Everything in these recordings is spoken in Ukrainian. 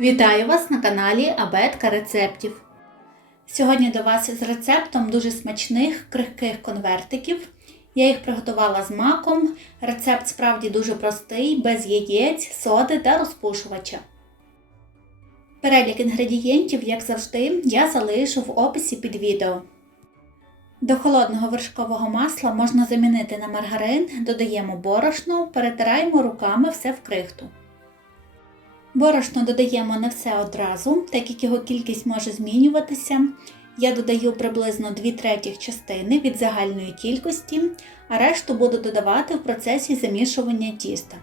Вітаю вас на каналі Абетка рецептів. Сьогодні до вас із рецептом дуже смачних крихких конвертиків. Я їх приготувала з маком. Рецепт справді дуже простий, без яєць, соди та розпушувача. Перелік інгредієнтів, як завжди, я залишу в описі під відео. До холодного вершкового масла можна замінити на маргарин, додаємо борошно, перетираємо руками все в крихту. Борошно додаємо не все одразу, так як його кількість може змінюватися. Я додаю приблизно 2 третіх частини від загальної кількості, а решту буду додавати в процесі замішування тіста.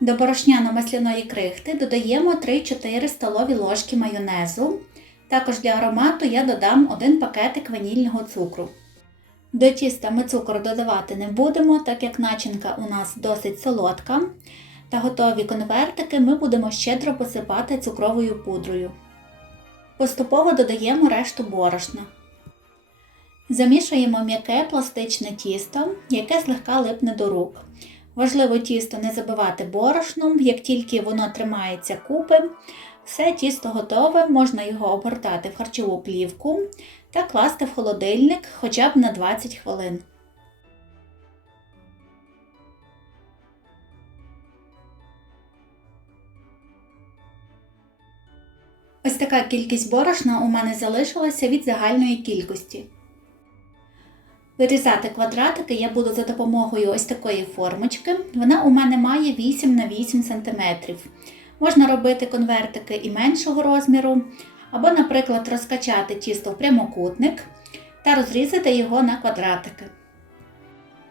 До борошняно-масляної крихти додаємо 3-4 столові ложки майонезу. Також для аромату я додам 1 пакетик ванільного цукру. До тіста ми цукор додавати не будемо, так як начинка у нас досить солодка. Та готові конвертики ми будемо щедро посипати цукровою пудрою. Поступово додаємо решту борошна. Замішуємо м'яке пластичне тісто, яке злегка липне до рук. Важливо тісто не забивати борошном, як тільки воно тримається купи, все тісто готове, можна його обгортати в харчову плівку та класти в холодильник хоча б на 20 хвилин. Ось така кількість борошна у мене залишилася від загальної кількості. Вирізати квадратики я буду за допомогою ось такої формочки. Вона у мене має 8 на 8 см. Можна робити конвертики і меншого розміру, або, наприклад, розкачати тісто в прямокутник та розрізати його на квадратики.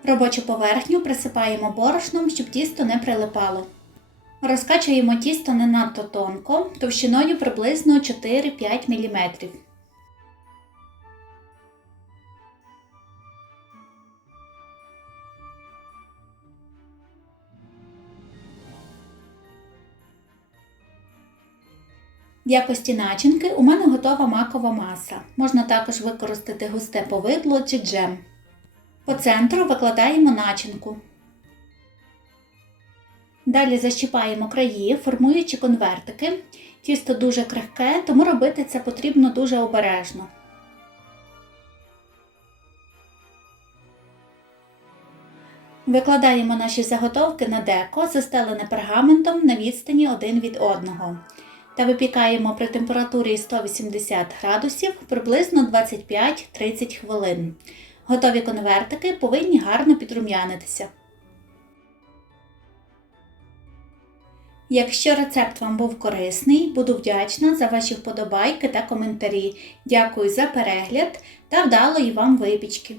Робочу поверхню присипаємо борошном, щоб тісто не прилипало. Розкачуємо тісто не надто тонко, товщиною приблизно 4-5 мм. Якості начинки у мене готова макова маса. Можна також використати густе повидло чи джем. По центру викладаємо начинку. Далі защіпаємо краї, формуючи конвертики. Тісто дуже крихке, тому робити це потрібно дуже обережно. Викладаємо наші заготовки на деко, застелене пергаментом на відстані один від одного та випікаємо при температурі 180 градусів приблизно 25-30 хвилин. Готові конвертики повинні гарно підрум'янитися. Якщо рецепт вам був корисний, буду вдячна за ваші вподобайки та коментарі. Дякую за перегляд та вдалої вам випічки!